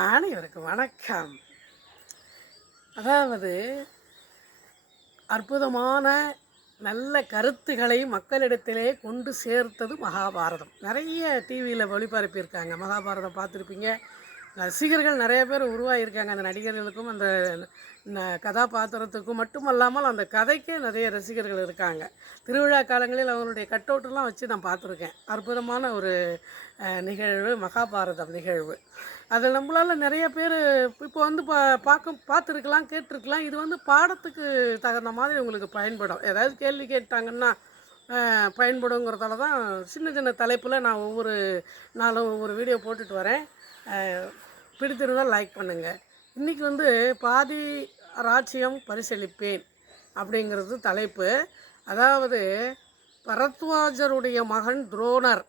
அனைவருக்கும் வணக்கம். அதாவது அற்புதமான நல்ல கருத்துக்களை மக்களிடத்திலே கொண்டு சேர்த்தது மகாபாரதம். நிறைய டிவியில் ஒளிபரப்பியிருக்காங்க. மகாபாரதம் பார்த்துருப்பீங்க. ரசிகர்கள் நிறைய பேர் உருவாகியிருக்காங்க. அந்த நடிகர்களுக்கும் அந்த கதாபாத்திரத்துக்கும் மட்டுமல்லாமல் அந்த கதைக்கே நிறைய ரசிகர்கள் இருக்காங்க. திருவிழா காலங்களில் அவங்களுடைய கட்டவுட்டெல்லாம் வச்சு நான் பார்த்துருக்கேன். அற்புதமான ஒரு நிகழ்வு மகாபாரதம் நிகழ்வு. அதில் நம்மளால் நிறைய பேர் இப்போ வந்து பார்த்துருக்கலாம், கேட்டிருக்கலாம். இது வந்து பாடத்துக்கு தகுந்த மாதிரி உங்களுக்கு பயன்படும். ஏதாவது கேள்வி கேட்டாங்கன்னா பயன்படுங்கிறதால தான் சின்ன சின்ன தலைப்பில் நான் ஒவ்வொரு நாளும் ஒவ்வொரு வீடியோ போட்டுட்டு வரேன். பிடித்திருந்தால் லைக் பண்ணுங்கள். இன்றைக்கி வந்து பாதி ராஜ்யம் பரிசளிப்பேன் அப்படிங்கிறது தலைப்பு. அதாவது பரத்வாஜருடைய மகன் துரோணர்,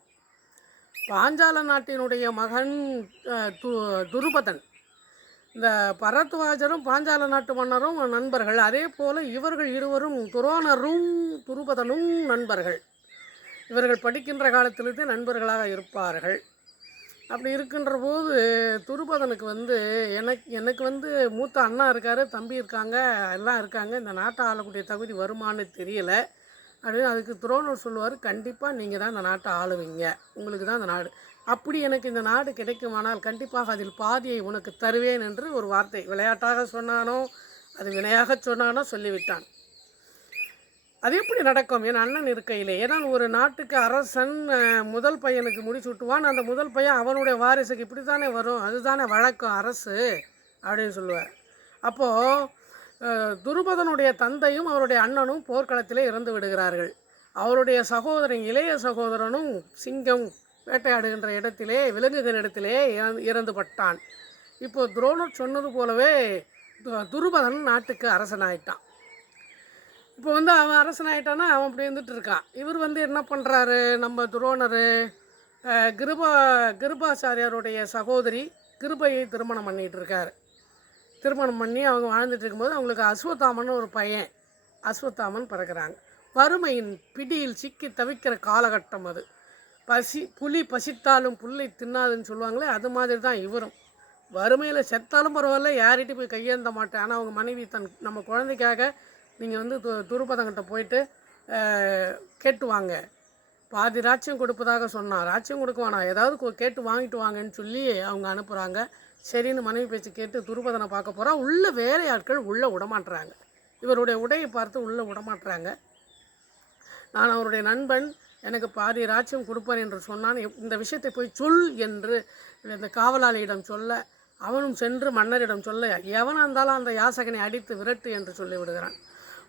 பாஞ்சால நாட்டினுடைய மகன் துருபதன். இந்த பரத்வாஜரும் பாஞ்சால நாட்டு மன்னரும் நண்பர்கள். அதே போல் இவர்கள் இருவரும் துரோணரும் துருபதனும் நண்பர்கள். இவர்கள் படிக்கின்ற காலத்திலிருந்தே நண்பர்களாக இருப்பார்கள். அப்படி இருக்கின்ற போது துருபதனுக்கு வந்து எனக்கு வந்து மூத்த அண்ணா இருக்கார், தம்பி இருக்காங்க, எல்லாம் இருக்காங்க. இந்த நாட்டை ஆளக்கூடிய தகுதி வருமானு தெரியலை அப்படின்னு அதுக்கு துரோணர் சொல்லுவார், கண்டிப்பாக நீங்கள் தான் இந்த நாட்டை ஆளுவீங்க, உங்களுக்கு தான் இந்த நாடு. அப்படி எனக்கு இந்த நாடு கிடைக்குமானால் கண்டிப்பாக அதில் பாதியை உனக்கு தருவேன் என்று ஒரு வார்த்தை விளையாட்டாக சொன்னானோ அது வினையாக சொன்னானோ சொல்லிவிட்டான். அது எப்படி நடக்கும்? என் அண்ணன் இருக்கையிலே. ஏன்னா ஒரு நாட்டுக்கு அரசன் முதல் பையனுக்கு முடிச்சு விட்டுவான். அந்த முதல் பையன் அவனுடைய வாரிசுக்கு இப்படி தானே வரும், அதுதானே வழக்கம் அரசு அப்படின்னு சொல்லுவார். அப்போது துருபதனுடைய தந்தையும் அவருடைய அண்ணனும் போர்க்களத்திலே இறந்து விடுகிறார்கள். அவருடைய சகோதரன் இளைய சகோதரனும் சிங்கம் வேட்டையாடுகின்ற இடத்திலே விலங்குகின்ற இடத்திலே இறந்து பட்டான். இப்போது துரோணர் சொன்னது போலவே துருபதன் நாட்டுக்கு அரசனாயிட்டான். இப்போ வந்து அவன் அரசனாயிட்டானா அவன் அப்படி இருந்துட்டு இருக்கான். இவர் வந்து என்ன பண்ணுறாரு, நம்ம துரோணர் கிருபாச்சாரியாருடைய சகோதரி கிருபையை திருமணம் பண்ணிகிட்டு இருக்கார். திருமணம் பண்ணி அவங்க வாழ்ந்துட்டு இருக்கும்போது அவங்களுக்கு அஸ்வத்தாமன் ஒரு பையன், அஸ்வத்தாமன் பிறக்கிறாங்க. வறுமையின் பிடியில் சிக்கி தவிக்கிற காலகட்டம் அது. புலி பசித்தாலும் புல்லை தின்னாதுன்னு சொல்லுவாங்களே, அது மாதிரி தான் இவரும். வறுமையில் செத்தாலும் பரவாயில்ல, யார்கிட்ட போய் கையேந்த மாட்டேன். ஆனால் அவங்க மனைவி நம்ம குழந்தைக்காக நீங்கள் வந்து துருபதங்கிட்ட போயிட்டு கேட்டு வாங்க, பாதி ராஜ்யம் கொடுப்பதாக சொன்னான், ராஜ்யம் கொடுக்குவானா, ஏதாவது கேட்டு வாங்கிட்டு வாங்கன்னு சொல்லி அவங்க அனுப்புகிறாங்க. சரின்னு மனைவி பேச்சு கேட்டு துருபதனை பார்க்க போகிறா. உள்ளே வேலை ஆட்கள் உள்ளே விடமாட்டுறாங்க. இவருடைய உடையை பார்த்து உள்ளே விடமாட்டுறாங்க. நான் அவருடைய நண்பன், எனக்கு பாதி ராஜ்யம் கொடுப்பேன் என்று சொன்னான், இந்த விஷயத்தை போய் சொல் என்று இந்த காவலாளியிடம் சொல்ல, அவனும் சென்று மன்னரிடம் சொல்ல, எவனாக இருந்தாலும் அந்த யாசகனை அடித்து விரட்டு என்று சொல்லி விடுகிறான்.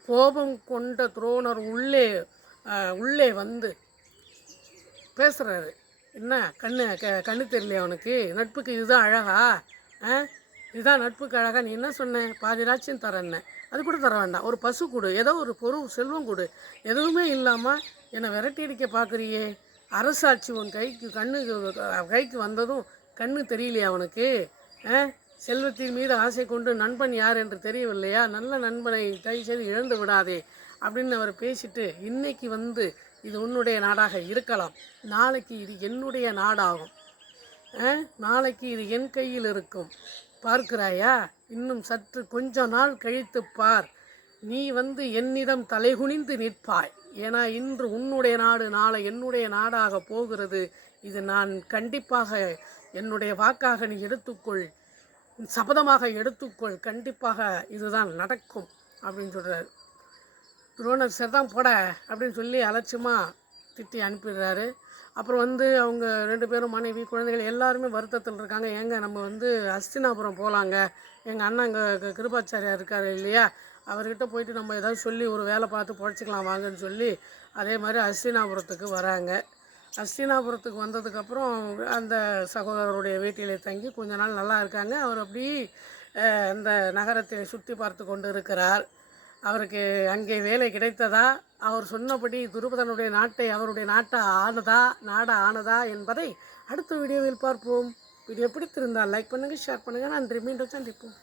கோபம் கொண்ட துரோணர் உள்ளே வந்து பேசுகிறாரு. என்ன கண்ணு தெரியலையா அவனுக்கு? நட்புக்கு இதுதான் அழகா? இதுதான் நட்புக்கு அழகா? நீ என்ன சொன்ன? பாதி ராட்சியம் தரேன்ன, அது கூட தர வேண்டாம், ஒரு பசு கொடு, ஏதோ ஒரு பொருள் செல்வம் கொடு, எதுவுமே இல்லாமல் என்னை விரட்டி அடிக்க பார்க்குறியே. அரசாட்சி உன் கைக்கு வந்ததும் கண்ணு தெரியலையா அவனுக்கு? செல்வத்தின் மீது ஆசை கொண்டு நண்பன் யார் என்று தெரியவில்லையா? நல்ல நண்பனை தயவுசெய்து இழந்து விடாதே அப்படின்னு அவர் பேசிட்டு, இன்றைக்கி வந்து இது உன்னுடைய நாடாக இருக்கலாம், நாளைக்கு இது என்னுடைய நாடாகும், நாளைக்கு இது என் கையில் இருக்கும், பார்க்கிறாயா? இன்னும் சற்று கொஞ்ச நாள் கழித்து பார், நீ வந்து என்னிடம் தலைகுனிந்து நிற்பாய். ஏன்னா இன்று உன்னுடைய நாடு நாளை என்னுடைய நாடாக போகிறது. இது நான் கண்டிப்பாக என்னுடைய வாக்காக நீ எடுத்துக்கொள், சபதமாக எடுத்துக்கொள், கண்டிப்பாக இதுதான் நடக்கும் அப்படின்னு சொல்கிறாரு. துரோணர் சரிதான் போட அப்படின்னு சொல்லி அலட்சியமாக திட்டி அனுப்பிடுறாரு. அப்புறம் வந்து அவங்க 2 பேரும் மனைவி குழந்தைகள் எல்லாருமே வருத்தத்தில் இருக்காங்க. ஏங்க நம்ம வந்து ஹஸ்தினாபுரம் போகலாங்க, எங்கள் அண்ணன் அங்கே கிருபாச்சாரியா இருக்கார் இல்லையா, அவர்கிட்ட போயிட்டு நம்ம ஏதாவது சொல்லி ஒரு வேலை பார்த்து பொழைச்சிக்கலாம் வாங்கன்னு சொல்லி அதே மாதிரி ஹஸ்தினாபுரத்துக்கு வராங்க. ஹஸ்தினாபுரத்துக்கு வந்ததுக்கப்புறம் அந்த சகோதரருடைய வீட்டிலே தங்கி கொஞ்ச நாள் நல்லா இருக்காங்க. அவர் அப்படி அந்த நகரத்தை சுற்றி பார்த்து கொண்டு இருக்கிறார். அவருக்கு அங்கே வேலை கிடைத்ததா, அவர் சொன்னபடி துருபதனுடைய நாட்டை அவருடைய நாடா ஆனதா என்பதை அடுத்த வீடியோவில் பார்ப்போம். வீடியோ பிடித்திருந்தால் லைக் பண்ணுங்கள், ஷேர் பண்ணுங்கள். நன்றி. மீண்டும் சந்திப்போம்.